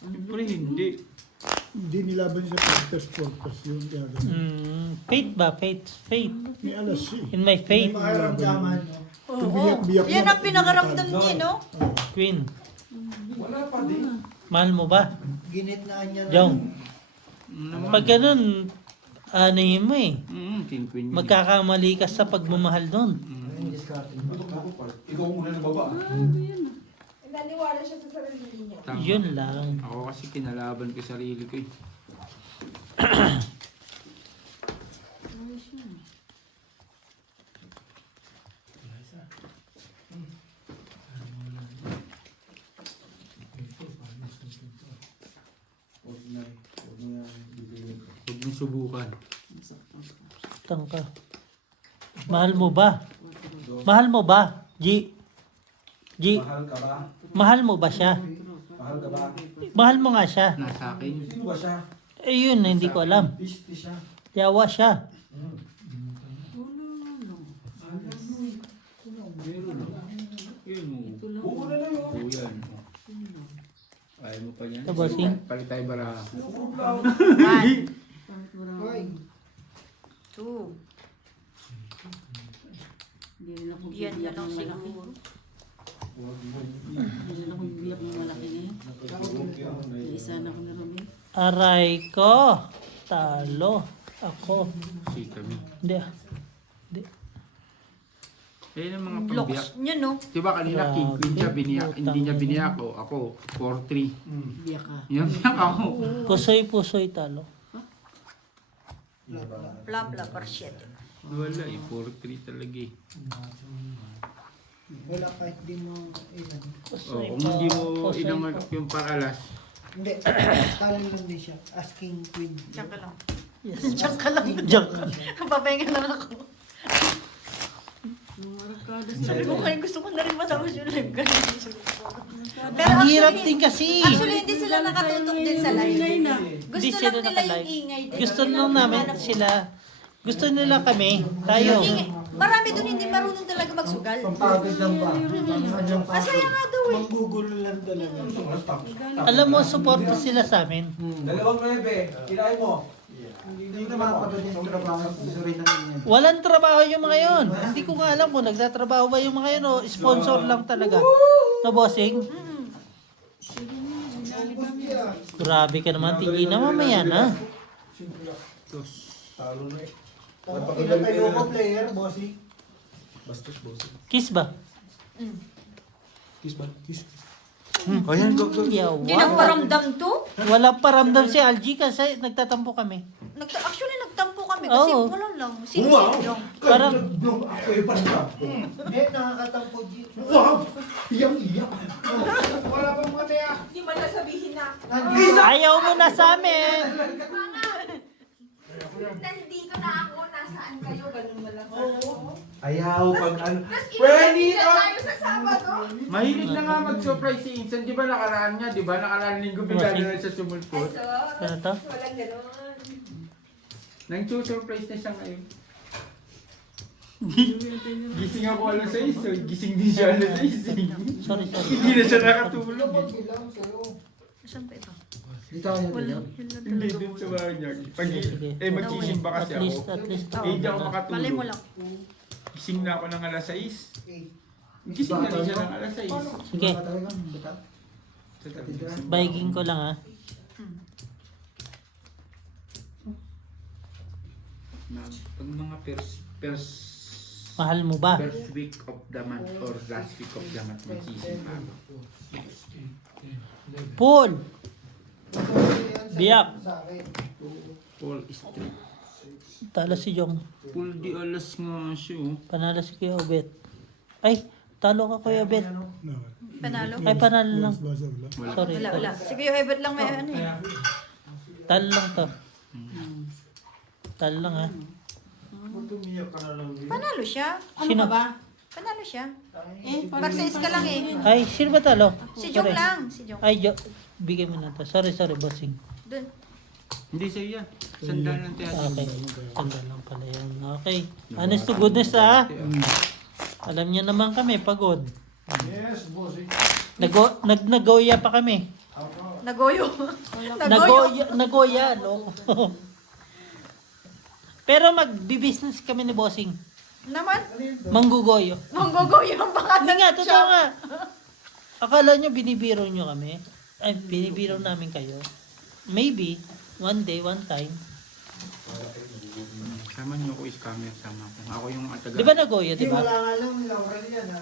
Siyempre hindi. Hindi nilaban siya purpose yun. Kaya ganun. Faith ba? Faith. Faith. May alas siya. In my faith. Makaramdaman, no? Biyak-biyak Yan ang pinakaramdam niya, no? Queen. Wala pa din. Mahal mo ba? Ginitnaan niya na. Jong. Pag ganun, anahin mo eh. King Queen. Magkakamali ka sa pagmamahal doon. Yung discard. Ikaw muna na baba. Naniwala siya sa sarili niya. Tama. Yun lang. Ako kasi kinalaban ko sarili ko eh. Huwag mo subukan. Tangka. Mahal mo ba? Mahal mo ba? G. Mahal ka ba? Mahal mo ba siya? Mahal ka ba? Mahal mo nga siya. Nasa akin. Sino ba siya? Eh yun, hindi ko alam. Beastie siya. Yawa siya. Yun mo. Buko na lang yun. Oo yan. Ayaw mo pa yan. Ito, bossing. Palit tayo baraha. One, Hoy. two. Yan na lang siguro. Aray ko. Talo. Ako. Si kami. Hindi ah. Hindi. Ayun ang mga pambiyak. Looks niya, no? Diba kanina King Queen siya, hindi niya biniyak ko. Ako, 4-3. Yan ako. Pusoy-pusoy talo. Bla bla parsyet. Wala eh, 4-3 talaga eh. Wala kahit di mo ilan. Oh, kung hindi mo inangalak yung paralas, Hindi. Talo lang din siya. Asking queen. Diyan ka lang. Yes. Diyan ka lang. Diyan ka. Papahinga lang ako. Sabi ko kayo gusto ko na rin matapos yung live. Pero Ang hirap actually, din kasi. actually hindi sila nakatutok din sa live. Gusto Hindi lang sila nila yung nakalive. ingay din. Gusto lang namin sila. Gusto nila kami. Tayo. Marami doon hindi marunong talaga magsugal. Pampagod lang ba? Masaya nga daw eh. Manggugulo lang talaga. Alam mo, suporta sila sa amin. 2-9. Kinain mo. Hindi na makapagod yung trabaho. Gusto rin namin yan. Walang trabaho yung mga yon. Hindi ko nga alam kung nagtatrabaho ba yung mga yun o sponsor lang talaga. No, bossing? Grabe ka naman. Tingin na mamaya na. Talo na eh. Ilan tayo ko player, bossy? Bastos, boss. Kiss ba? Kiss ba? Kiss. Ayan, go. Hindi Yawa. nang paramdam to. Walang paramdam si Algie kasi nagtatampo kami. Actually nagtampo kami kasi Oo. wala lang. Sige, Wow! sige lang. Parang, Ako eh, parang Hindi, nakakatampo G. wow! Iyak-iyak. Hindi mo na sabihin na. ayaw mo na sa amin. Nandito na ako, nasaan kayo, ganun mo lang. Ayaw pag ano. Pwede tayo sa Sabado. Mahilig na nga mag-surprise si Insan. Di ba nakaraan niya? Di ba nakaraan linggo bigla na lang siya sumulpot? Ano to? Walang ganun. Nang-surprise na siya ngayon. Gising ako alas 6, so gising din siya alas 6. Sorry. Hindi na siya nakatulog. Saan pa ito? Dito ako Wala. nyo. Hindi din sa bahay niya. Pag, magsisimba kasi At least, ako. at least. Eh, hindi ako Malay mo makatulog. lang. Gising na ako ng alas 6. Gising na rin siya ng alas 6. Sige, Sa tabi ng simbahan. baiging ko lang ah. Pag mga first Mahal mo ba? week of the month or last week of the month magsisimba ako. Paul! Biyak! Sa akin. Paul Street. Talo si Jong. Paul di alas nga siya oh. Panalo si Kuya Obet. Ay, talo ka Kuya Obet. Panalo? Ay, panalo lang. Wala. Sorry. Wala. Sige, yung Ebert lang may ano eh. Talo lang to. Talo lang ha. Panalo siya. Sino? Panalo siya. Marseis ka lang eh. Ay, sino ba talo? Si Jong Sorry. lang. Si Jong. Ay, bigay mo na to. Sorry, bossing. Doon. Hindi sa'yo yan. Sandal ng teatro. Okay. Tanda lang pala yun. Okay. Honest to goodness ha. Alam niyo naman kami, pagod. Yes, boss. Nag-nagoya pa kami. Ako, Nagoyo. Nagoya, no? Pero magbi-business kami ni Bossing. Naman, Manggugoyo. manggogoyo ang pangalan. Hindi nga, totoo nga. Akala nyo binibiro nyo kami? Ay, binibiro namin kayo. Maybe, one day, one time. Sama niyo ako, scammer, sama ko. Ako yung taga... Di ba Nagoya, di ba? Wala nga lang, Laurel yan ha.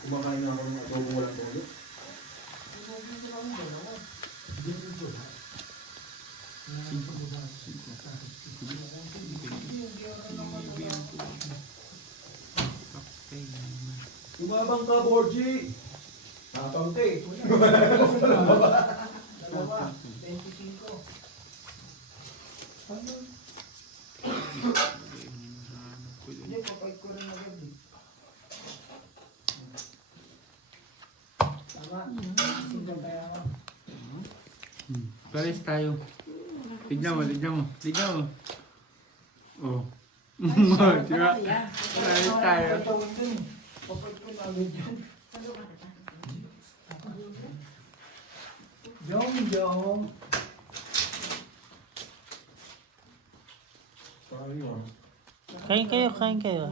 Kumakain na ako ng adobo walang toyo. Tumabang ka, Borgie! Tapang ka eh. Dalawa, 25. Hindi, papait ko rin agad eh. Tama. Sindan kaya ako. Pares tayo. Tignan mo. Oh. Diba? Pares tayo. Patawin dun. Papait ko na agad yan. Jong. Kain kayo.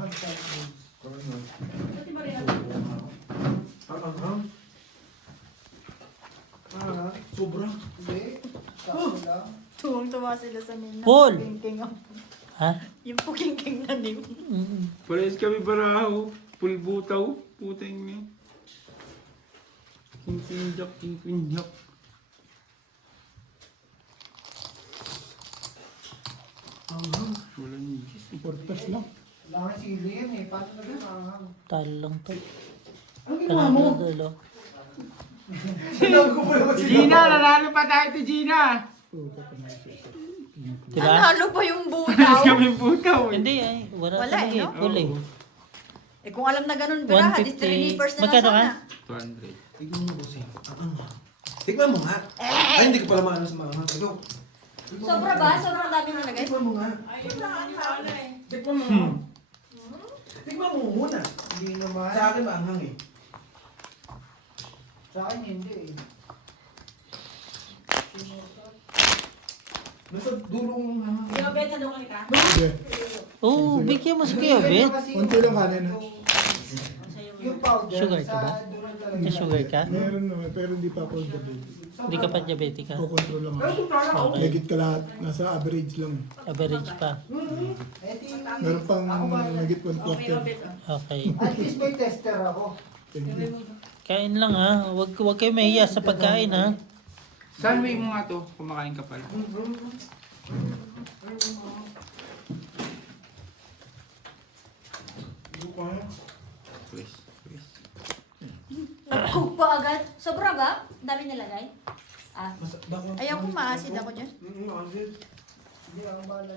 Sobra. Hindi. Sakto lang. Tuwang-tuwa sila sa nina. Paul! King-king. Ha? Yung puking-king na name. Pares kami baraho. Pulbutaw. Puteng niya. King-king-jak. Wala niya. Portas lang. Kailangan sili yan eh. Paano na rin mahang? Talo lang to. Ano ginawa mo? Talo. Sinabi ko pa naman Gina, nanalo pa tayo to Gina. Puta pa na isa. Diba? Nanalo pa yung Pares butaw. kami butaw. Hindi ay. Wala Wala talaga eh, eh. no? Full eh. Eh kung alam na ganun, biraha, 150. distributors na Magkano lang ka? sana. 200. Tignan mo kasi. Tikman mo nga. Ay, hindi ko pala maano sa mga. Ikaw. Sobra ba? Sobrang dami mo nagay? Tikman mo nga. Tikman mo. Tikman mo muna. Hindi naman. Sa akin maanghang eh. Sa akin hindi eh. Nasa dulo ng hanghang. Sige. Oo, bigyan mo si Kuya Bet. Konti lang kanin. Yung powder Sugar ka sa ba? duran talaga. May sugar ka? Meron naman, pero hindi pa ako diabetic. Hindi ka pa diabetic ka? Kukontrol lang ako. Okay. Legit ka lahat. Nasa average lang. Average pa. Eh, Meron pang legit 1/4. Okay. at least may tester ako. Kain lang ha. Huwag kayo mahiya sa pagkain ha. Sunway mo nga to. Kumakain ka pala. Pares. Nag-cook pa agad. Sobra ba? Ang dami nilagay? Ah. Ayaw ko maasid ako dyan. Hindi ako bahala.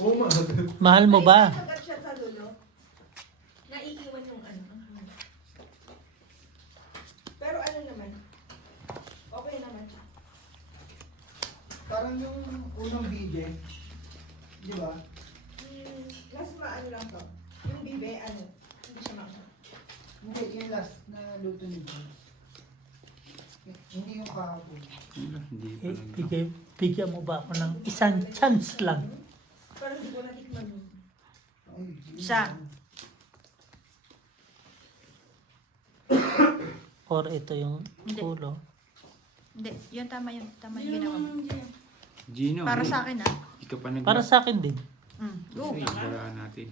Oo, mahal. Mahal mo ba? Agad siya sa dulo. Naiiwan yung ano. Pero ano naman? Okay naman siya. Parang yung unang video, di ba? Last maano lang to. Yung bibe, ano? Hindi siya maka. Hindi, yung last na luto ni John. Hindi yung kahapon. Hindi pa nag- Bigyan mo ba ako ng isang chance lang? Parang hindi ko natikman yun. Ay, yun. Isa. Or ito yung Hindi. ulo? Hindi, yun tama yun. Tama yung ginawa mo. Gino. Para sa akin ah. Hindi ka pa nag- Para sa akin din. Go. Sige, baraan natin.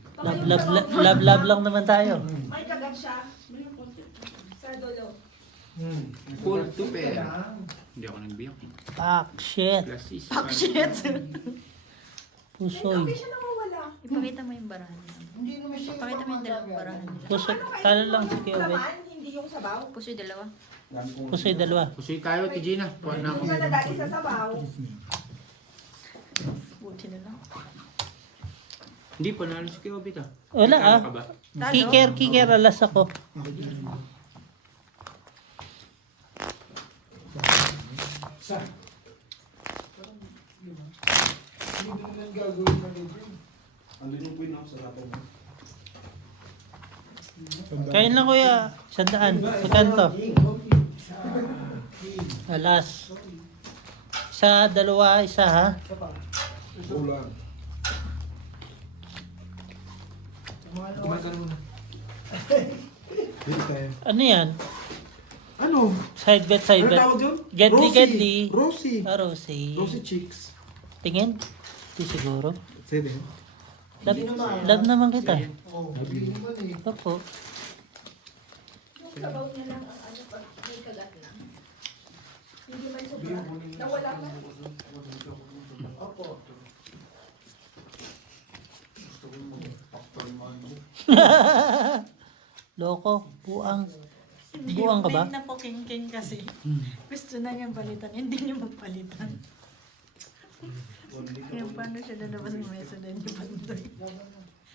Love lang naman tayo. May kagat siya. Sa dulo. Full to pair. Hindi ako nagbiyak. Fuck, shit. Plus is Fuck shit. Pusoy. Hindi siya nawawala. Ipakita mo yung barahan. Hindi naman siya Pakita mo yung dalawang barahan. Pusoy. Talo lang si Kuya Bet. Laman, hindi yung sabaw. Pusoy dalawa. Pusoy dalawa. Pusoy tayo, Tijina. Kuha na ako. Hindi siya nagais sa sabaw. Buti na lang. Hindi, panalo si Kuya Obit ah. Wala ah. Ka ba? Talo. Kiker, alas ako. Sa. Hindi mo lang gagawin na ganyan. Andun yung queen ako sa laptop mo. Kain lang kuya. 100. Magkano to? Alas. Isa, dalawa, isa ha. Ulan. Kumain ka na muna. Dito tayo. Ano yan? Ano? Side bet, Ano tawag yun? Gedli, Rosie. gedli. Rosie. Rosie. Rosie chicks. Tingin? Di siguro. Sige. Love naman kita. Hindi naman eh. Opo. Yung sabaw niya lang ang ano pag may kagat na. Hindi man sobra. Nawala pa. Opo. Loko. Buang. Buang ka ba? Hindi na po king kasi. Gusto na niyang palitan. Hindi niya magpalitan. Kaya paano siya lalabas ng mesa na hindi bandoy.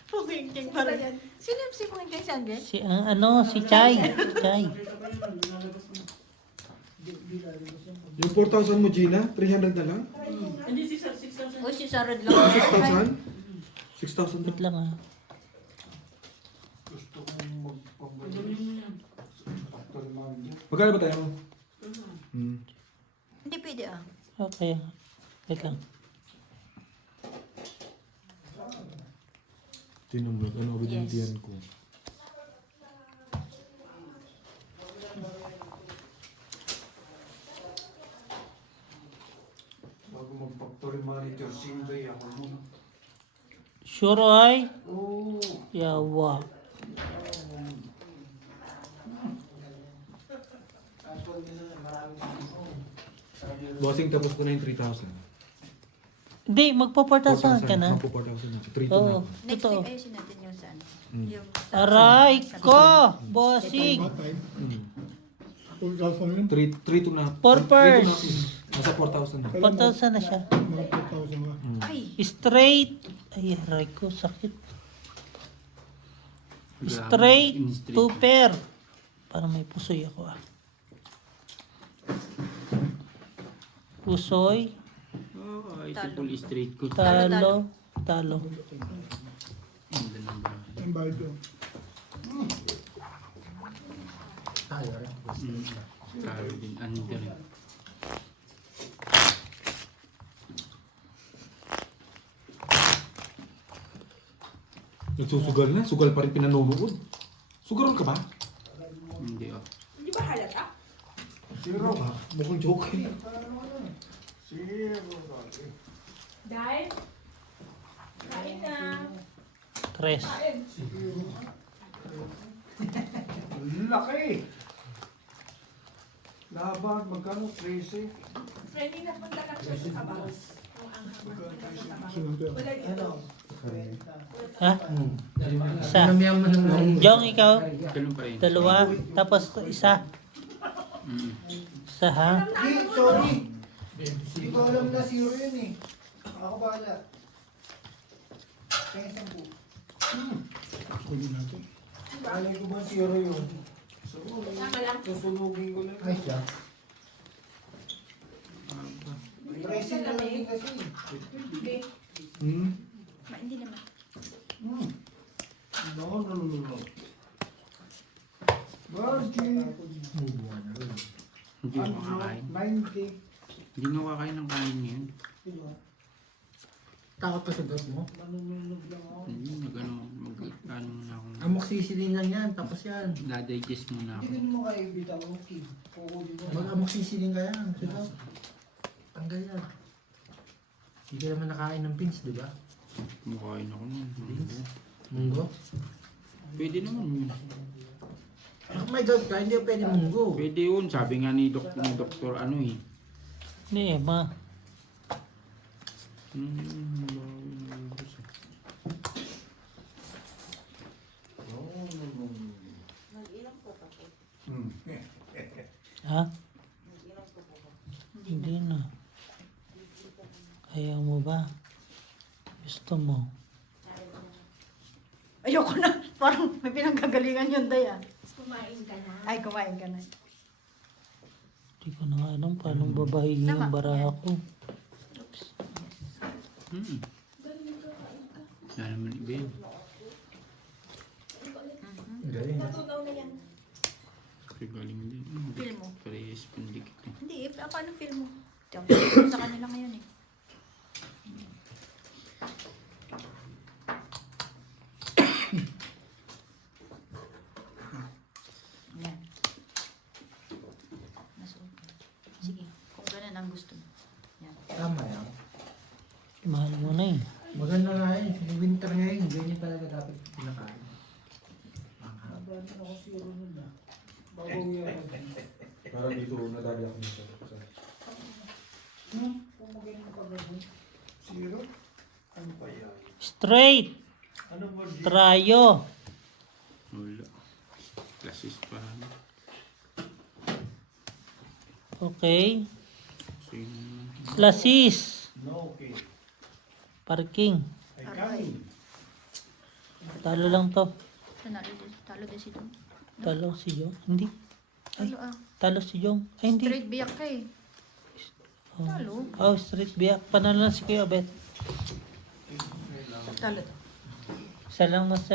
Po king pa rin. Sino si po king sangge? Si, si Chay. Chay. Yung 4,000 mo, Gina? 300 na lang? Hindi si Sir 6,000. O si Sarod lang. 6,000? 6,000 Wait lang ah. Magkano ba tayo? Hindi pwede ah. Okay. Wait lang. Tinumot. Ano ba yung tiyan ko? Bago mag-factory manager, sinday ako nun. Sure ay? Oo. Yawa. Bossing, tapos ko na yung 3,000. Hindi, magpa-4,000 ka na. Magpo 4,000 na. 3,200 Oo. na. Next Totoo. week ayusin natin yung saan. Yung Aray ko! Bossing! Matay. Hmm. 4,000 yun. 3,200 na. For 3,200 purse. na. Nasa 4,000 na. 4,000 na siya. Mga 4,000 nga. Ay, Straight. Ay, aray ko, sakit. Straight to pair. Parang may pusoy ako ah. Pusoy, Oh, ito full straight ko. talo, talo. Ang bayad yun. Karo din. Ano ka rin? Nagsusugal na. Sugal pa rin pinanonood. Sugaron ka ba? Hindi oh. Hindi ba halata? Zero ba? Mukhang joke eh. Dahil? Kain na. Tres. Kain. Laki! Laban, magkano? 13? Friendly na punta ka siya sa sabaw. Ang anghang. Sunod yun. Wala dito. Ha? Isa. Jong, ikaw? Ganun pa rin. Dalawa. Tapos isa. Isa ha? Di, sorry. Hindi ko alam na zero yun eh. Ako bahala. Kaya 10. Kunin natin. Alay ko ba zero yun? Tama lang. Susunugin ko lang. Ay, siya. Pressing na lang din kasi. Hindi. hindi naman. No. Virgin. Hindi mo kakain. 90. Hindi mo kakain ng kain ngayon. Takot ka sa dog mo? Manunulog lang ako. Hindi, mag-ano muna ako. Amoxicillin lang yan, tapos yan. Dadigest muna ako. Hindi mo kayo bitaw. Okay. Kukunin mo. Mag-amoxicillin ka yan. Diba? Tanggal yan. Hindi ka naman nakain ng pins, di ba? Kumakain ako nun. Munggo? Pwede naman yun. Kung may gout ka, hindi pwede munggo. Pwede yun. Sabi nga ni doktor ano eh. Ni Emma. Ha? Hindi na. Ayaw mo ba? Gusto mo? Ayoko na. Parang may pinanggagalingan yun, Day ah. Kumain ka na. Ay, kumain ka na. Hindi ko na nga alam paano babahihin yung baraha ko. Wala naman iba yun. Galing. Natunaw na yan. Galing din. Feel mo? Parehas pandikit. Sabi ako, anong feel mo? Tiyak sa kanila ngayon eh. Yan. Mas okay. Sige, kung ganun ang gusto mo. Yan. Tama yan. Mahal mo na eh. Maganda nga yun. Yung winter ngayon, ganyan talaga dapat pinakain. Nabali na ako si Ronald na. Bago yan. Parang dito nadali ako nito. Kung magaling pa gagawin. Zero. Ano pa yan? Straight. Ano ba? Trayo. Wala. Klasis pa. Okay. Sino? Lasis. No, okay. Parking. Ay, kain. Talo lang to. Talo din si Dong. Talo si Jong. Hindi. Talo ah. Talo si Jong. Ay, hindi. Straight biyak ka eh. Oh. Talo. Oh, straight biyak. Panalo na si Kuya Bet. Talo to. Isa lang mas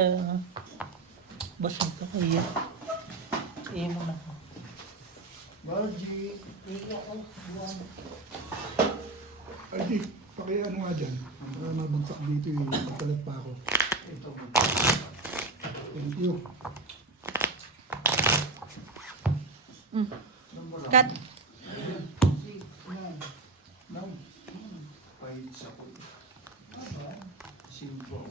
basang ka. Iya. Iya mo na. Barji. Ay, di. Pakiano nga dyan. Para mabagsak dito eh. Matalat pa ako. Thank you. Cut. Pahit sa ko. Simple.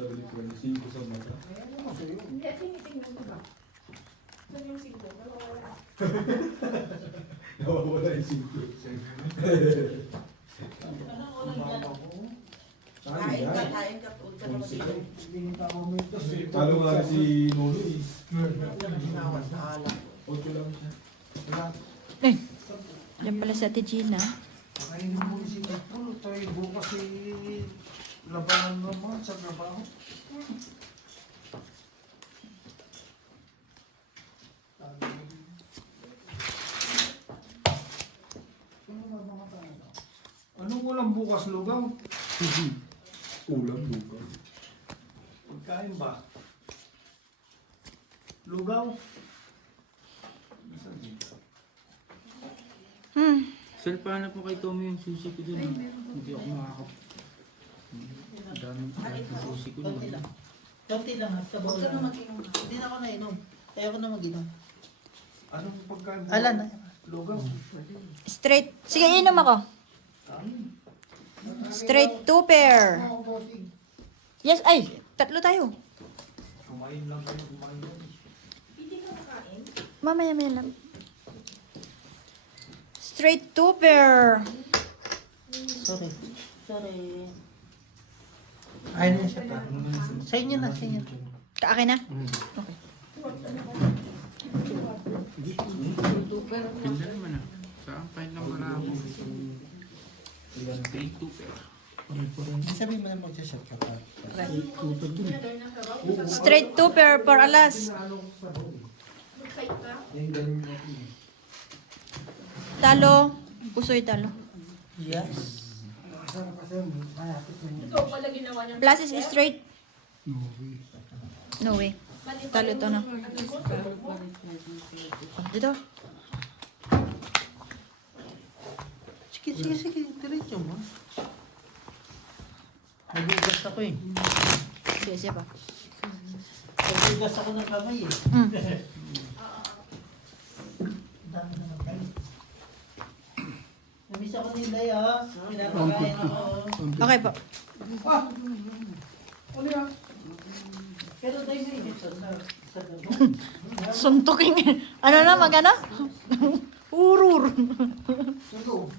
Sabi ni Kuya, 5 sa mata. Hindi, tinitingnan ko ba? Saan yung single? Nawawala. Nawawala yung 5. Kain ka, kain ka. Tulad ka naman dito. Hindi pa ako may tos eh. Talo nga rin si Nolo eh. Ginawas na alak. 8 lang siya. Eh, yan pala si Ate Gina. Pakainin mo si Tapulo. Tayo bukas eh. Labanan naman sa trabaho. Anong ulam bukas, lugaw? Ulam bukas. Pagkain ba? Lugaw? Nasaan dito? Salpa na po kay Tommy yung susi ko dun. Hindi ako makakap. Ang dami ng susi ko dun. Konti lang. Konti lang. Sa bowl lang. Hindi na ako nainom. Ayaw ko na mag-inom. Anong pagkain bukas? Alan na. Lugaw. Straight. Sige, inom ako. Straight 2 pair. Yes, ay. Tatlo tayo. Kumain lang kayo, kumain lang. Mamaya lang. Straight 2 pair. Sorry. Sorry. Ayun na siya pa. Sa inyo na, sa inyo. Kaakin na? Okay. Ganda naman ah. Saan pa yun lang marami. Straight 2 pair. Sabi mo na mag-shot ka pa. Straight 2 pair for alas. Yung ganun yung ako. Talo. Pusoy talo. Yes. Ikaw pala ginawa niya. Plus is straight. No way. No way. Talo to na. Dito. Sige, sige, sige. Diretso mo. Nagugas ako eh. Sige, siya pa. Nagugas ako ng kamay eh. Dami naman tayo. Namiss ako ni Day ah. Pinapakain ako. Okay po. Pero Day may init sa gano'n. Suntukin. Ano na, magana? Urur. Sunog.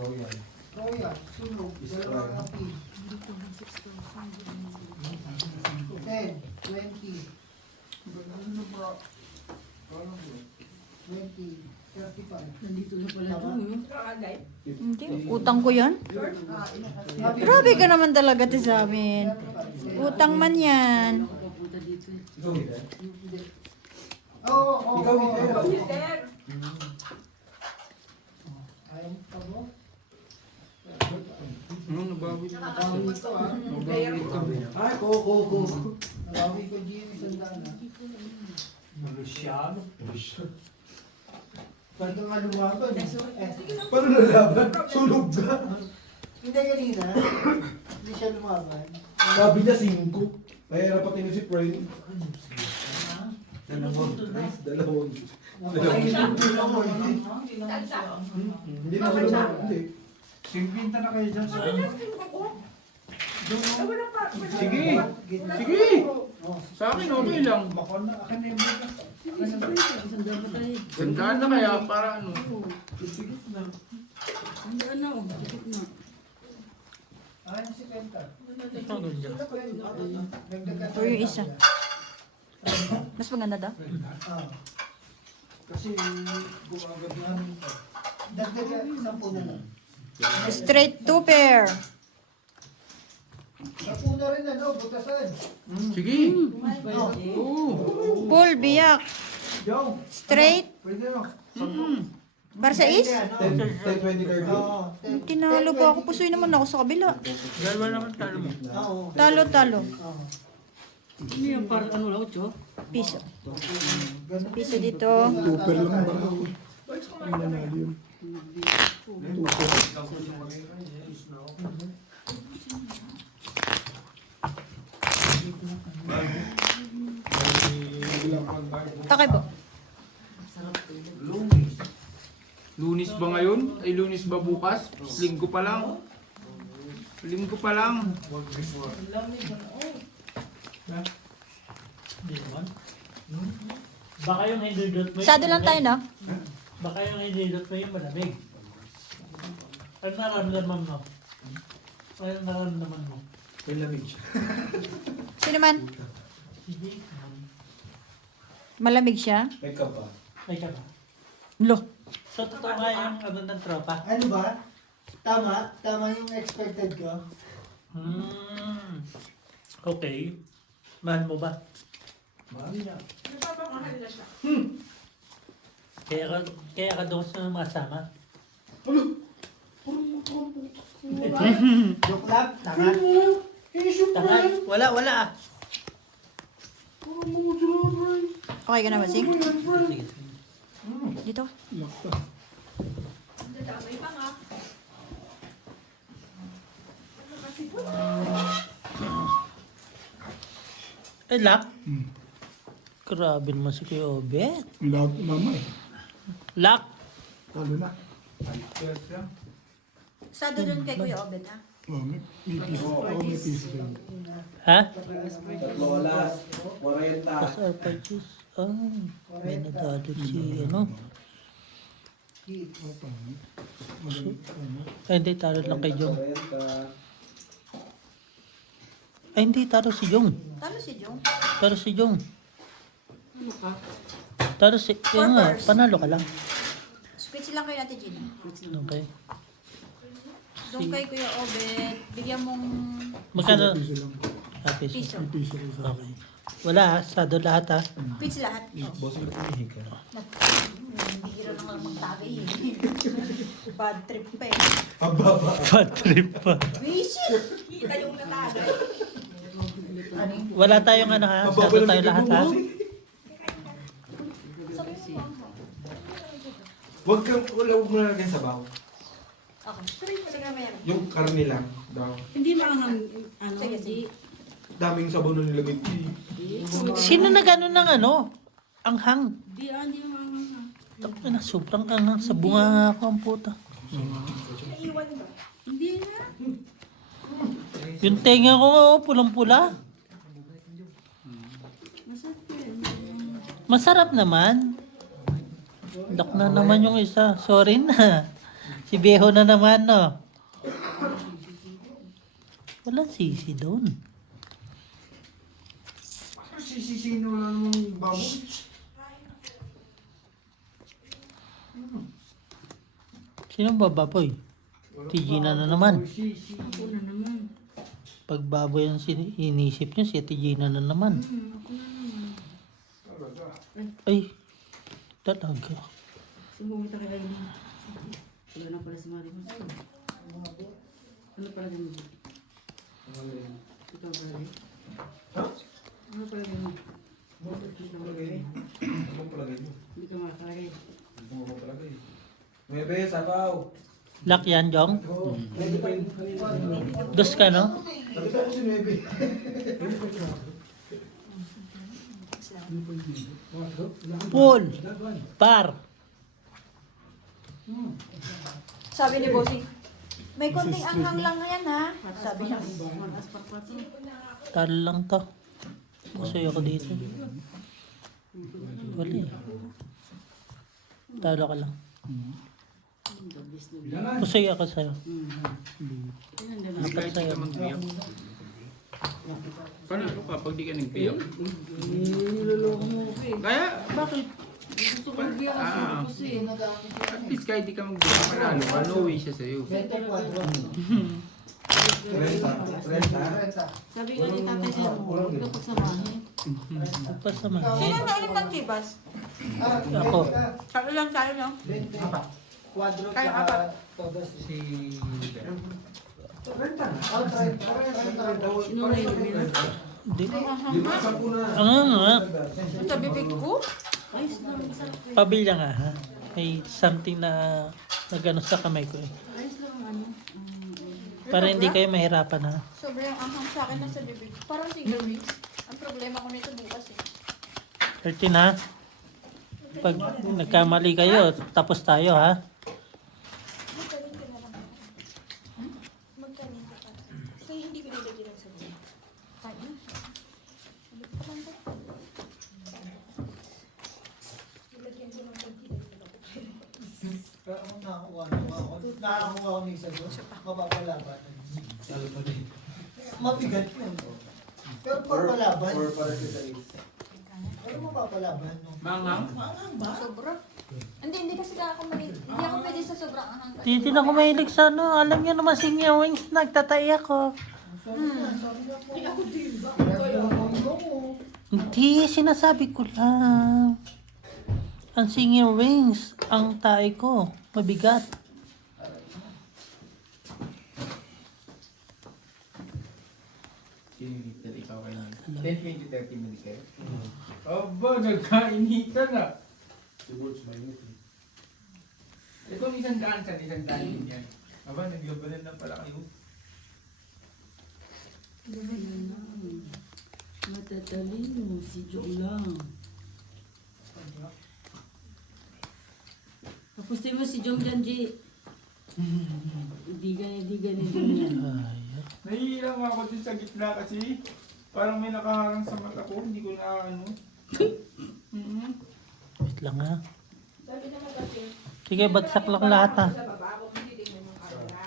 Royal. Roya. Sunog. Dalawang api. 10, 20, 35. Nandito na pala ito. Hindi, utang ko yan. Grabe ka naman talaga to sa amin. Utang man yan. Papunta dito eh. Ikaw hindi. Oo, Ikaw hindi. Ayaw pa mo? Nabawi. Nabawi ko ah. Nabawi ka. Ay, ko. Nabawi ko Gino, sandaan ah. Luciano. Pwede nga lumaban. Paano nalaban? Sunog ka. Hindi kanina. Hindi siya lumaban. Sabi niya 5. Kaya napatingin si friend. Dalawang. Hindi na siya lumaban. Hindi. Simbinta na kayo dyan sa... Sige. Sige. Sa akin okay lang. Bakon na, akin na yung bukas. Gandaan na kaya para ano. Ano si Penta? Ito yung isa. Mas maganda daw? Kasi gumagad namin ito. Dagdagan, 10 na lang. Straight 2 pair. 10 na rin ano, butasan. Sige. Oo. Full biyak. Yo, Straight. pwede no? Para sa is? 10, 20, 30. Oo. Tinalo ba ako? Pusoy naman ako sa kabila. Dalawa naman talo mo. Oo. Talo. Oo. Piso. Piso dito. Super lang ba ako? Ang nanalo yun. Takay po. Lunis ba ngayon? Ay lunis ba bukas? Linggo pa lang. Linggo pa lang. Hindi naman. Baka yung hindudot mo Sado lang tayo, no? Baka yung hindudot mo yung malamig. Ano nararamdaman mo? Ano nararamdaman mo? May lamig siya. Sino man? Hindi. Malamig siya? May ka pa. Ay ka ba? Lo. So, totoo nga yung ano ng tropa? Ano ba? Tama? Tama yung expected ko? Okay. Mahal mo ba? Nagpapamahal na siya. Kaya ka doon sa masama? Joke lang? Tanga? Takay. Wala ah. Okay ka na ba, Sing? Sige. Dito. Dadamay pa nga. Eh, lock? Grabe naman si Kuya Obet. Lahat mama eh. Lock! Talo na. Sado dun kay Kuya Obet, ha? Oh, may piso. Ako may piso rin. Ha? Tatlo alas. 40. Pasar pa juice. May nadadot si ano. Ay, hindi. Talo lang kay Jong. 40. Ay, hindi. Talo si Jong. Talo si Jong. Talo si Jong. Talo si... Yung nga, panalo ka lang. Switch lang kayo natin, Gina. Okay. Doon kay Kuya Obet, bigyan mong Magkano? Piso lang. Happy. piso. May piso ko sa Okay. Wala ha. Sado lahat ha. Pitch lahat. Boss, ang nakikinig ka. Bihira naman magtagay eh. Bad trip pa eh. Ababa. Bad trip pa. Visit! Kita yung natagay. Wala tayong ano ha. Sado tayo lahat ha. Huwag mo na lagyan sa baw. Okay. Sige, meron. Yung karne lang daw. Hindi lang ang ano, Sige, sige. Daming sabaw na nilagay. Sino na gano'n ng ano? Anghang. Hindi ang Tapos na, sobrang anghang sa bunga nga ako ang puta. Naiwan ba? Hindi nga. Yung tenga ko nga, oh, pulang-pula. Masarap naman. Dak na naman yung isa. Sorry na. Si Beho na naman, no? Walang sisi doon. Sisino lang ng baboy. Sinong bababoy? Si Gina na naman. Ako na naman. Pag baboy ang inisip niya, si Gina na naman. Ako na naman. Ay, talaga. Sumuwi tayo kay Aileen. Wala na pala si Marimar. Ano pala ganun? Ito pala ganun. Ano pala ganun? Hindi ka makakalagay. Nuebe, sabaw. Lock yan, Jong? Dos ka, no? Nakita ko si Nuebe. Pool. Par. Sabi ni Bossing, may konting anghang lang na yan ha. Sabi niya. Talo lang to. Gusto ako dito. Wali. Talo ka lang. Gusto ako sa'yo. Hindi kahit di ka magbiyak. Paano kapag di ka nagbiyak? Niloloko mo ko eh. Kaya, bakit? Gusto ko magbiyak kasi At least kahit di ka magbiyak, manalo ka, no way siya sa'yo. 24. 30. sabi nga ni tatay sa'yo mo, huwag ka pagsamahin. Pasama. Sino ang nainom ng chivas? Ako. Sabi lang tayo, no? 20. Quadro Kaya ka apat. todos. Si... Oh, 30. Sino na yun? Hindi. Di ba, 10 na. Nga. Sa bibig ko? Ayos lang. Pabilya nga ha. May something na nagano sa kamay ko eh. Ayos lang ang ano. Para hindi kayo mahirapan ha. Sobrang anghang sa akin na sa bibig. Parang single weeks. Ang problema ko nito bukas eh. 13 ha. Pag nagkamali kayo, tapos tayo ha. Magkaroon ka na lang. Magkaroon ka pa. Kaya hindi binibigyan ng sabi. Tayo. Nilagyan ko ng pagkita. Pero kung nakakuha ko minsan doon, mapapalaban. Mabigat yun. Pero papalaban. Or para sa is. Pero mapapalaban. No? Mangang? Sobra. Hindi kasi ako mahilig. Hindi ako pwede sa sobrang anghang. Hindi din ako mahilig sa ano. Alam niyo naman si Mia Wings, nagtatay ako. Hindi, sinasabi ko lang. Ang singing wings, ang tae ko, mabigat. Kininitan ikaw kaya. 10, 20, 30 minutes kayo? Aba, nagkainitan na. Ito isang daan din yan. Aba, naglabanan na pala kayo. Matatalino, si Joe lang. Tapos mo si Jong Janji. Hindi ganyan. Ay, Nahihirang ako din sa gitna kasi parang may nakaharang sa mata ko, hindi ko na ano. wait lang ha. Sabi naman kasi, Sige, bagsak lang lahat ha. sa baba, huwag mo titignan yung camera.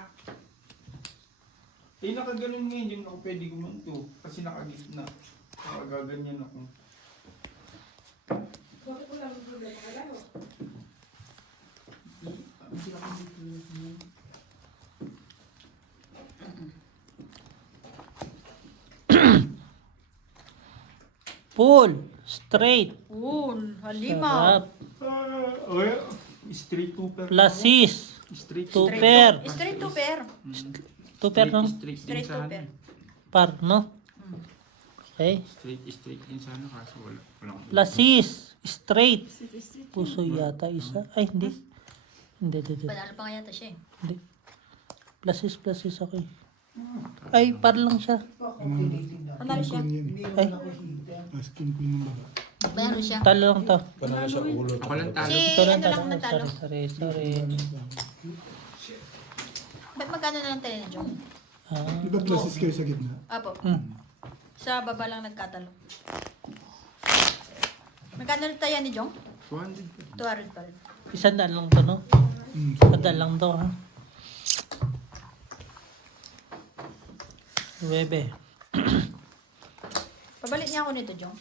Eh, nakaganon ngayon, hindi mo ako pwede gumanto kasi nakagitna. Nakagaganyan ako. Bakit wala mong problema ka laro? Hindi ako dito. Pull, straight, Halima. sarap, Straight two-per. lasis, Straight two-per. Straight to pair. Two-per no? Straight din Straight to sana. pair. Par, no? Okay. Straight din sana kaso walang. Lasis, straight. Puso yata isa. Ay, hindi. Hindi. Panalo pa kaya ito siya eh. Hindi. Lasis ako eh. Ay, par lang siya. Panalo siya. Ay, Asking ko yung baba. Panalo siya. talo lang to. Panalo siya ulo. Ako lang talo. Si Ito lang ano lang natalo. Sorry. Ba't magkano na lang tayo ni Jong? Ah, Di ba classes kayo sa gitna? Apo. mm. Sa baba lang nagkatalo. Magkano na tayo ni Jong? 200. 200 pa rin. Isang daan lang to, no? Isang lang to, ha? Bebe. Pabalik niya ako nito, Jong.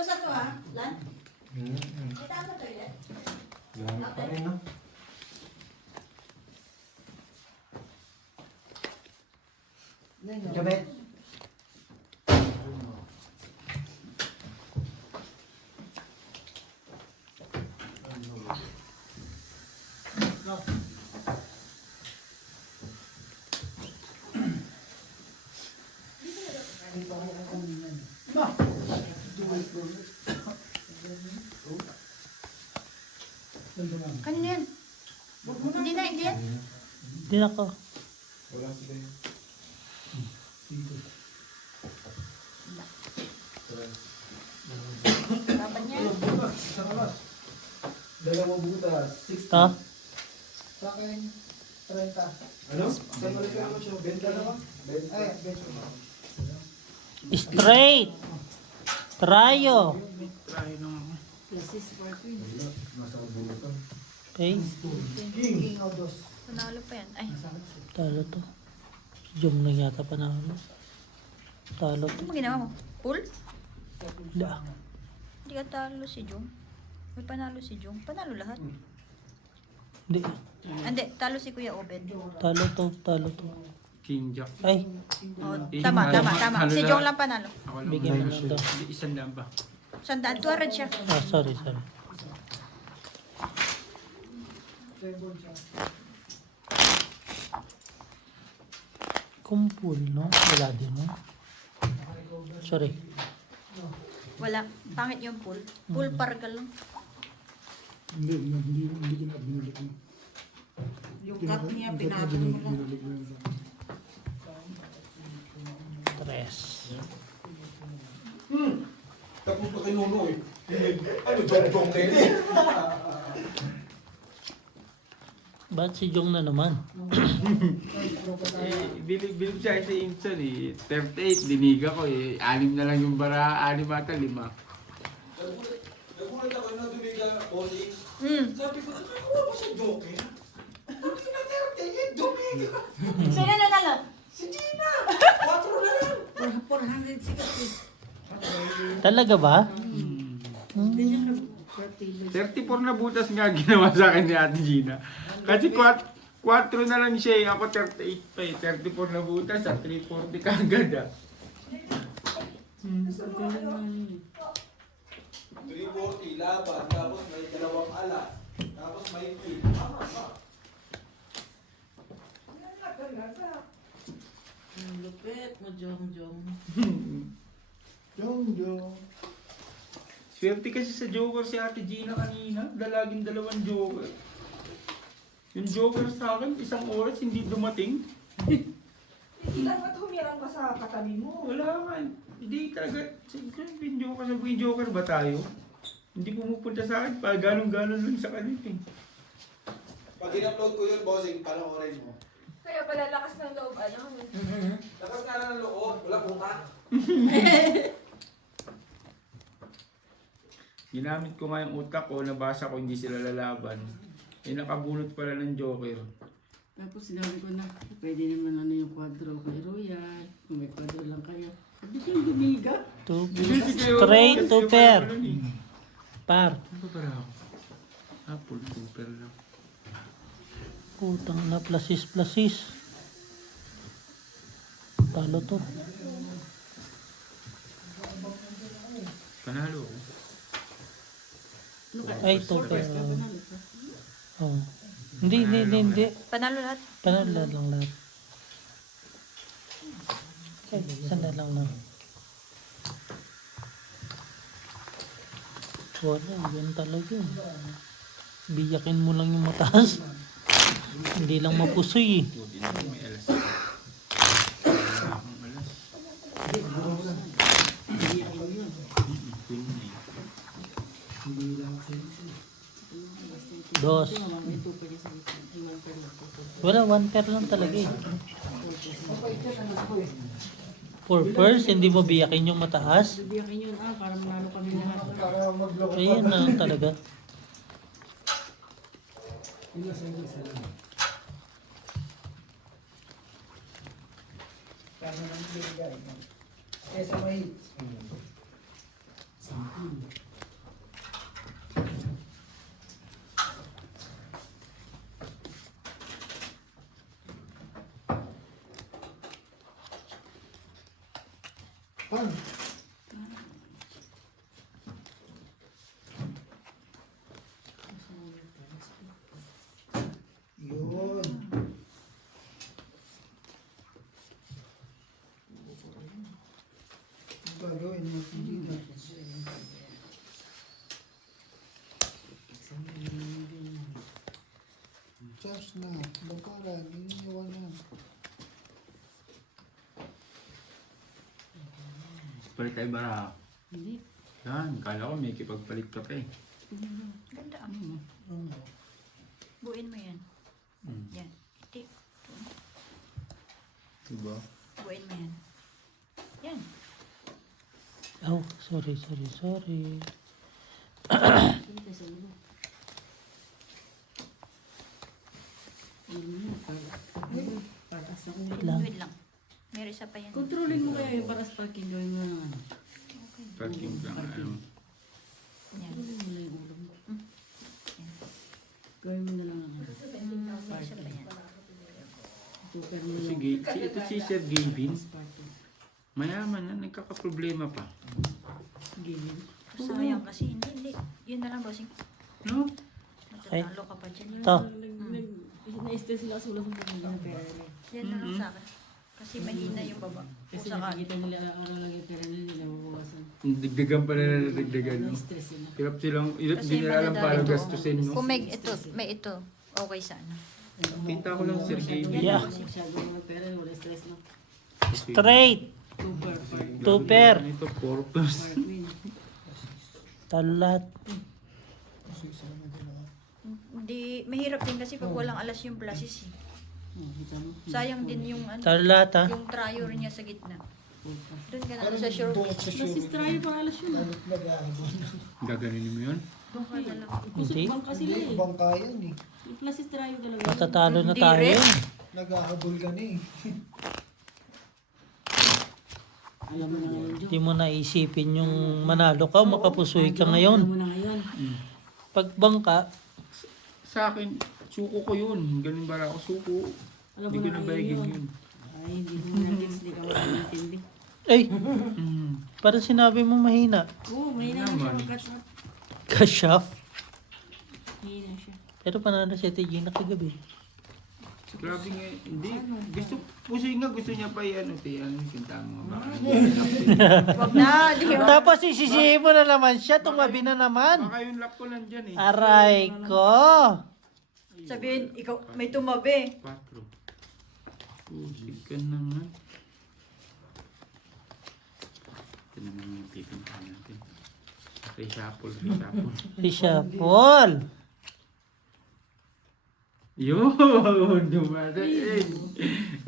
Kusa to ha? Lan? Kita sa toilet? Gamit pa rin, no? Gabi. Kanino yan? Hindi na, hindi yan. Hindi na ko. Wala sila yun. Dapat niya. Sa kalas. Dalawang butas. 60. Ha? Sa akin, 30. Ano? Saan balik ka naman siya? Benta na ba? Benta. Ay, beso. Straight. Trayo. Try lang ako. Nasa bulutan. Okay. King o dos. Panalo pa yan. Ay, Talo to. Si Jong lang yata panalo. Talo to. ano mo ginawa mo? Pool? Hindi ah. Hindi ka talo si Jong. May panalo si Jong. Panalo lahat. Hindi. Hindi, talo si Kuya Obed. Talo to. Talo to. King Jack. Ay. Oh, Eh, tama, halo- tama, tama. halo Si lahat. Jong lang panalo. Ako lang. Bigyan mo lang daw. Hindi, isang daan ba? Sandaan, 200 siya. Ah, sorry, sorry. Kumpul, no? Wala din, no? Sorry. Wala. Pangit yung pool. Pool pargal lang. Hindi ko na binalik mo. Yung cut niya, pinatong mo lang. Binalik mo yun. 3. Tapos pa kay Nono eh. Ano, jong-jong kayo eh. Ba't si Jong na naman? Bilib siya sa Inson eh. 38, diniga ko eh. 6 na lang yung bara, 6 ata 5. Nagulat ako na dumiga, Oli. Sabi ko, nakakuha ba siya joke? Hindi na 38, dumiga. Sino nanalo? Si Gina! 4 na lang. 460. Talaga ba? Hindi niya nag-fertilize. 34 na butas nga ginawa sa akin ni Ate Gina. Kasi 4 na lang siya eh. Ako 38 pa eh. 34 na butas at 340 kagad ah. 340, laban, tapos may 2 alas, tapos may kill. Tama ba? Ang lupit mo, Jong. Jong. Swerte kasi sa Joker si Ate Gina kanina. Dalaging 2 Joker. Yung Joker sa akin, 1 oras hindi dumating. Hindi dapat humirang ka sa katabi mo. Wala nga. Hindi talaga. Sabi yung Joker ba tayo? Hindi pumupunta sa akin. Pa galong-galong lang sa kanila eh. Pag in-upload ko yun, bossing, panoorin mo. Kaya pala lakas ng loob, ano? Lakas nga lang ng loob, wala puta. Ginamit ko nga yung utak ko, nabasa ko hindi sila lalaban. Eh nakabunot pala ng Joker. Tapos sinabi ko na, pwede naman ano yung kwadro kay Royal. Kung may kwadro lang kayo. Sabi ko yung dumiga. 2. Straight to pair. Par. Ano ba para ako? Full super lang. Putang na, plasis. Talo to. Panalo ako. Ay, to pair. Oh. Hindi. Panalo lahat. Panalo lang lahat. Ay, sandal lang. Wala, yan talaga. Biyakin mo lang yung mataas. Hindi lang mapusoy eh. Buti na may alas. Wala akong alas. Queen na eh. Dos. Wala, 1 pair lang talaga eh. 4 pairs, hindi mo biyakin yung mataas. Biyakin yun para manalo kami lahat. Para magloko. Ayan na lang talaga. Kaya naman binigay. Kaya sa may hits. Pan. Yun. Gagawin natin dito. Charge na. Bangkaran. Iniiwan na. Palit tayo bara. Hindi. Yan, kala ko may kipagpalit ka pa eh. Ganda ah. Buuin mo yan. Yan. Iti. Diba? Buuin mo yan. Yan. Oh, sorry. Hindi ka sa ulo. Para sa ulo. Lang. Wait lang. Meron isa pa yan. Kontrolin mo kaya yung para sa parking gawin mo na ano. Parking lang. Ano. Yan. Kontrolin mo lang yung ulo mo. Gawin mo na lang ano. Meron isa pa yan. Tuper mo Sige, ito si Sir Gavin. parking. Mayaman na, nagkakaproblema pa. Gilin. Sayang kasi. Hindi. Yun na lang, bossing. No? Matatalo ka pa dyan. Ito. Na-stress sila sa ulo sa pera nila. Yan na lang sa akin. Kasi mahina yung baba. Kasi Kung sakali. nakikita nila araw lang yung pera nila, nila mabawasan. Dagdagan pa na dagdagan. No? Na-stress sila. Hirap silang, hirap Kasi din nila alam madadali paano to. gastusin. No? Kung may ito, okay sana. Kita ko lang Sir Gavin. Yeah. Masyado mga pera, wala stress lang. Straight. Tuper, park. Tuper. Ito, purpose. Parkwin. Talat. Hindi, mahirap din kasi pag walang alas yung plasis eh. Kita mo? Sayang din yung Talat ha. yung tryor niya sa gitna. Pulpas. Doon ka na sa shore. Nasistrayo pa alas yun. Gaganin mo yun? Doon ka na lang. Kusot Hindi. bangka sila eh. Bangka yan eh. Yung nasistrayo talaga. Matatalo na Hindi tayo. rin. Nag-ahabol ka na eh. Alam mo na ngayon, Jo. Hindi mo naisipin yung manalo ka, makapusoy ka Alam ngayon. mo na ngayon. Pag bangka, Sa akin, suko ko yun. Ganun bara ako, suko. Alam mo Hindi ko na na ngayon baigin yun. yun. Ay, hindi mo na-gets, hindi ka makakintindi. ay, Mm. parang sinabi mo mahina. Oo, mahina na siya Naman. mag-catch up. Kasyaf. Mahina siya. Pero panalo si Ate Gina kagabi. Grabe nga, hindi. Gusto niya pa yan. Ano, sinta mo. Baka Wag na, di ba? Tapos isisihin mo na naman siya, tumabi na naman. Baka yung lap ko nandyan eh. Aray ko. Sabihin, ikaw, may tumabi. 4. Pusig ka naman. Ito naman yung pipintahan natin. Reshuffle. Reshuffle. Yun! Dumating!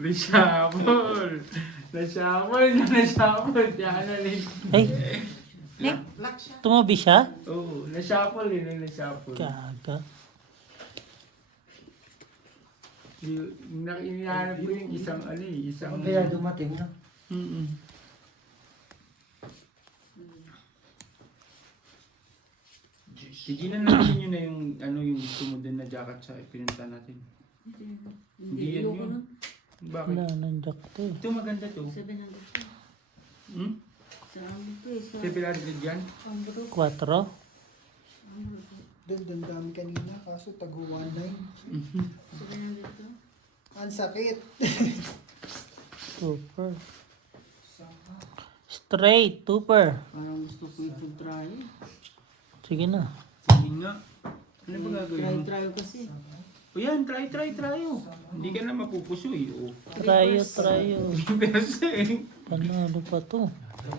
Reshuffle! Nashuffle! Diyan na rin. Ay, tumabi siya? Oo, nashuffle yun. Nashuffle. Gaga. Inahanap ko yung isang isang... Kaya dumating na. Mm-mm. Tigilan natin yun na yung gusto mo din na jacket sa pinunta natin. Hindi yan ayoko yun. na. Bakit? Wala nang to. Ito maganda to. 700 siya. Hmm? Sa amin to eh. Sa 700 yan? Pambro. 4. Doon dami kanina kaso tago 1.9. 700 to. Ang sakit. Super. Straight, super. Parang gusto ko itong try. Sige na. Sige nga. Ano ba gagawin mo? Try kasi. O yan, try. Hindi ka na mapupusoy. O. Tryo. Kasi. Panalo pa to.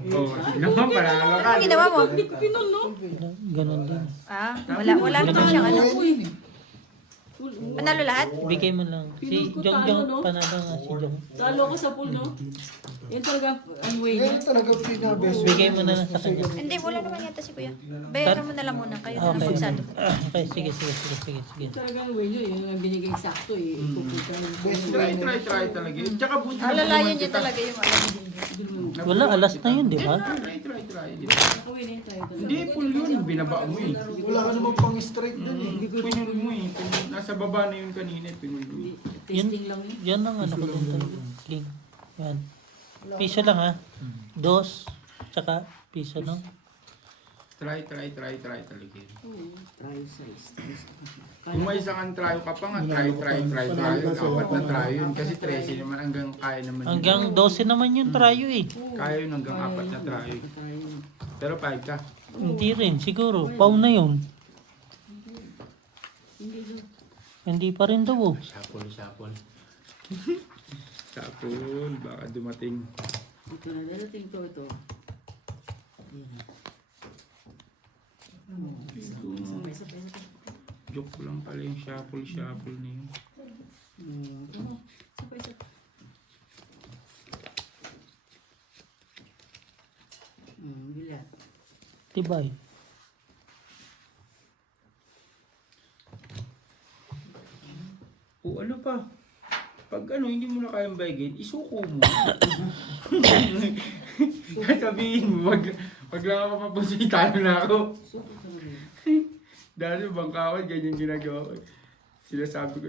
O, naman panalo ka. Ano ginawa mo? Hindi ko pinol, no? Ganon din. Ah, wala naman siyang ano. Panalo lahat? Bigay mo lang. Si Jong, panalo nga si Jong. Talo ko sa pool, no? Yan talaga, ang way niya. Yan talaga pinabest. Bigay mo na lang sa kanya. Hindi, wala naman yata si Kuya. Bayaran mo na lang muna. Kayo na lang pagsado. Okay, sige. Talaga ang way niya, yun ang binigay sakto eh. Pupunta yung Try talaga. Tsaka buti na Alalayan niya talaga yung alam. Wala, alas na yun, di ba? Try. Di ba? Nakawin na yung tayo talaga. Hindi, full yun. Binaba mo eh. Wala ka naman pang straight dun eh. Pinul mo eh. Nasa baba na yun kanina. Pinul mo. Testing lang yun. Yan ang ano ko dun talaga. Clean. Yan. Piso lang ha. Dos. Tsaka piso, no? Try talaga yun. Oo, try size. Kung may isang antrayo ka pa nga, try. Apat na try yun. Kasi 13 naman hanggang kaya naman yun. Hanggang 12 naman yung trayo eh. Kaya yun hanggang apat na try. Pero 5 ka. Hindi rin, siguro. Pau na yun. Hindi pa rin daw oh. Sapol. Sapol, baka dumating. Ito na, darating ko ito. Sabay. Joke lang pala yung sapol na yun. Sabay. Bila. Tibay. O ano pa? Pag hindi mo na kayang baygin, isuko mo. Sabihin mo, wag lang ako mapusin, talo na ako. Suko ka naman. Dahil bangkawan, ganyan ginagawa ko. Sinasabi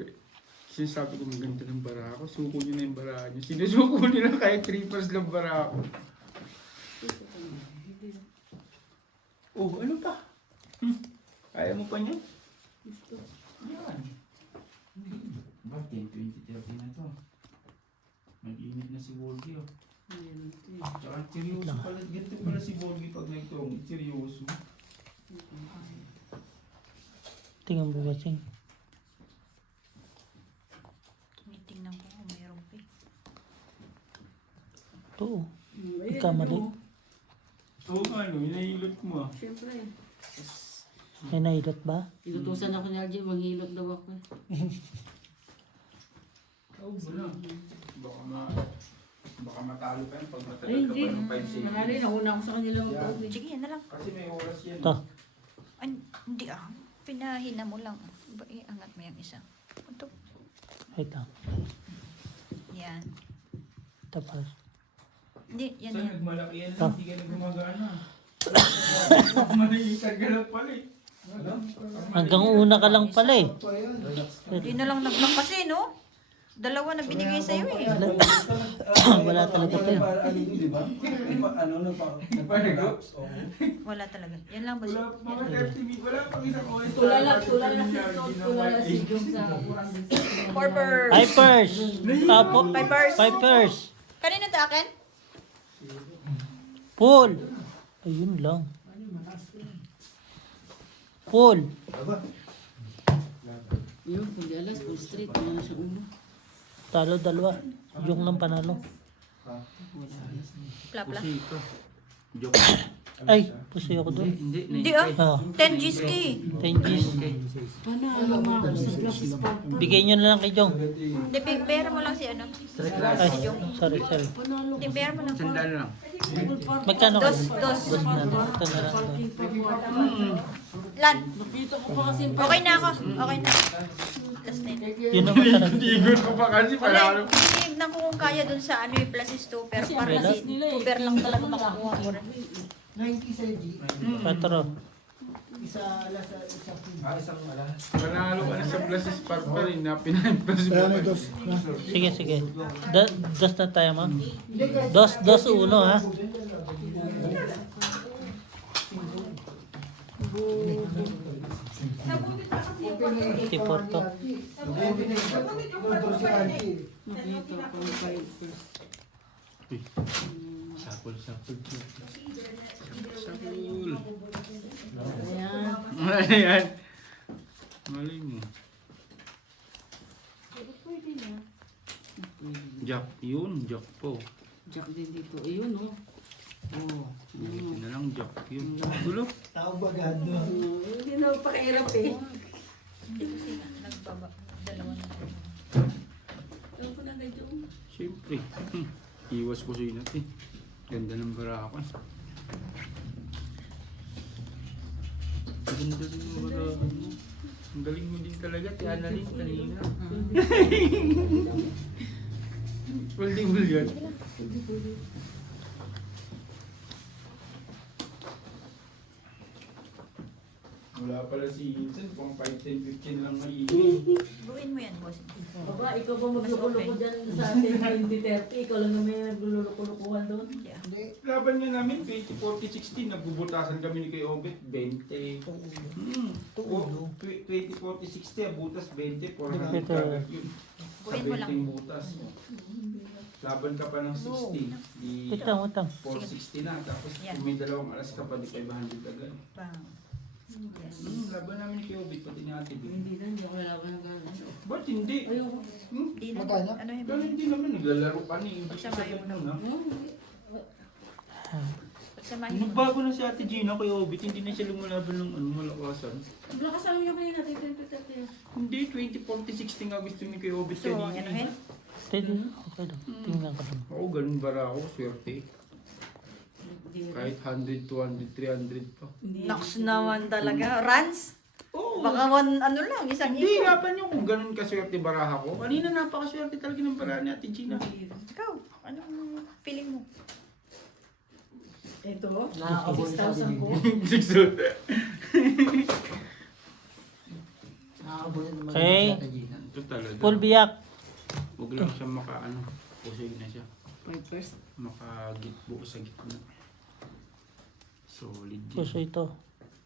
ko maganda ng bara ko, suko nyo na yung bara nyo. Sinusuko nila kahit 3 lang bara ko. Oh, ano pa? Kaya mo pa niyan? Yan. Ba, 10, 20, 30 na to. Nag-init na si Volgy oh. Tsaka seryoso pala, ganito pala si Volgy pag nagtong, seryoso. Tingnan mo kasing. Tingnan ko kung mayroon pa. Ito oh. Ikamali. Oo nga hinahilot mo ah. Siyempre. May nailot ba? Inutusan ako ni Algie, manghilot daw ako. Oo na. Baka matalo pa yun pag Ay, matagal ka hindi. pa ng 5 seconds. Mahali, nauna ako sa kanila mag-tubig. Sige, yan na lang. Kasi may oras yan. Ito. Ay, hindi ah. Pinahina mo lang. Iangat mo yung isa. Ito. Wait lang. Yan. Tapos. Hindi, yan Saan yan. nagmalaki yan? Ah. Hindi ka na gumagana. Maliitan ka lang pala eh. Hanggang una ka lang pala eh. Hindi na lang naglang kasi, no? Dalawa na binigay sa'yo eh. Wala talaga to. Wala talaga. Yan lang ba Wala, siya? mga 30 minutes, wala pang isang oras. Tulala si Jung sa Forbers. Pipers. Tapo. Pipers. Pipers. Kanino to akin? Paul. Ayun lang. Paul. Yun, kung di alas, full street. Ano na siya ulo. Talo dalawa. Yung lang panalo. Plapla. Pusi ito. Joke. Ay, pusoy ako doon. Hindi ah. Oh, 10 G's ki. 10 G's. Paano nga ako sa classes pa? Bigay nyo na lang kay Jong. Hindi, pera mo lang si ano. Ay, sorry. Hindi, pera mo lang po. Sandal lang. Magkano ka? Dos. Dos na. Ito na lang. Lan. Nakita ko pa kasi Okay na ako. Okay na. Last na yun. Yun naman talaga. Tigon ko pa kasi Wala, paralo. tinignan ko kung kaya dun sa ano yung plus is 2 pero para kasi 2 per lang talaga makakuha ko rin. 90 sa G. 4. Isa alas sa isa. Panalo ka na sa Blasis Park pa rin na pinag-plus mo. Kaya may dos. Na. Sige. Dos na tayo mo. Dos uno ha. Tipor to. nakita ko yung Pipers. Sapol. Ayan. Ayan. Malay mo. Pwede na. Jack yun. Jack po. Jack din dito. Ayun, oh. Oh. Buti na lang Jack yun. Gulo. Tao bagad. Hindi na pakahirap eh. Hindi kasi nagbaba. Dalawa na. Ano ko na kay Jung? Siyempre. Iwas ko sa inat eh. Ganda ng bara ako eh. Ganda rin yung bara mo. Ang galing mo din talaga. Tiyan na rin kanina. Pwede yan. Wala Wala pala si Vincent, pang 5, 10, 15 lang maigi. Gawin mo yan, boss. Baba, ikaw ba Mas magluluko okay. dyan sa atin 2030? Ikaw lang na may nagluluko-lukuhan doon? Yeah. Hindi. Laban nga namin, 20, 40, 16, nagbubutasan kami ni Kuya Obet, 20. Tulo. 20, 40, 60, butas 20, 400 Ito. kagad yun. Sa Buuin mo lang. 20 butas. Laban ka pa ng 60, di Utang. 460 na. Tapos Yan. kung may dalawang alas ka pa, di 500 agad. Bang. Yes. Laban namin ni Kuya Obet, pati ni Ate B. Hindi na, hindi ako lalaban ng gano'n. Ba't hindi? Ayoko. Di na. Magkano? Ano yun? Pero hindi naman, naglalaro ka ni. Hindi Pagsamahin sa mo ganun, ha? Pagsamahin mo. Nagbago na si Ate Gina kay Obet, hindi na siya lumalaban ng malakasan. Ang lakas lang yung kanina, 2030. Hindi, 20, 40, 60 nga gusto ni Kuya Obet So, kanina. anuhin? Pwede. Okay lang. Tingnan ko lang. Oo, ganun bara ako, swerte. Hindi na. Kahit 100, 200, 300 pa. Naks naman talaga. Runs? Oo. Baka ano lang, isang Hindi, iko. laban nyo kung ganun kaswerte baraha ko. Kanina napakaswerte talaga ng baraha ni Ate Gina. Ikaw, anong feeling mo? Ito, Nakakabon sa 6,000 ko. Nakakabon naman Okay. sa Gina. Ito talaga. Full biyak. Huwag lang siya pusoy na siya. 5 first. Makagitbo sa gitna. Solid yun. Puso ito.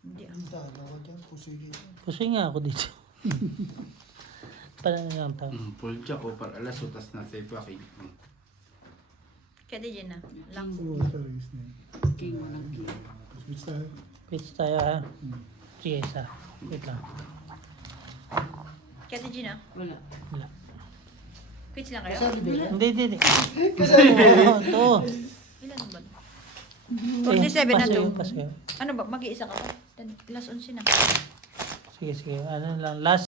Hindi ah. Ang dalawa dyan, pusigi. Puso nga ako dito. Para na lang tao. Full jack o para alas utas na sa ipaking. Kaya di dyan na. Lang. Oo, sorry, is na. King mo ng king. Switch tayo. Pitch tayo ha. Sige, isa. Wait lang. Kaya di dyan na. Wala. Wala. Quits lang kayo? Hindi. Oo, ito. Ilan ba? 47 na to. Pasayo. Ano ba? Mag-iisa ka pa? Ilas 11 na. Sige. Ano lang. Last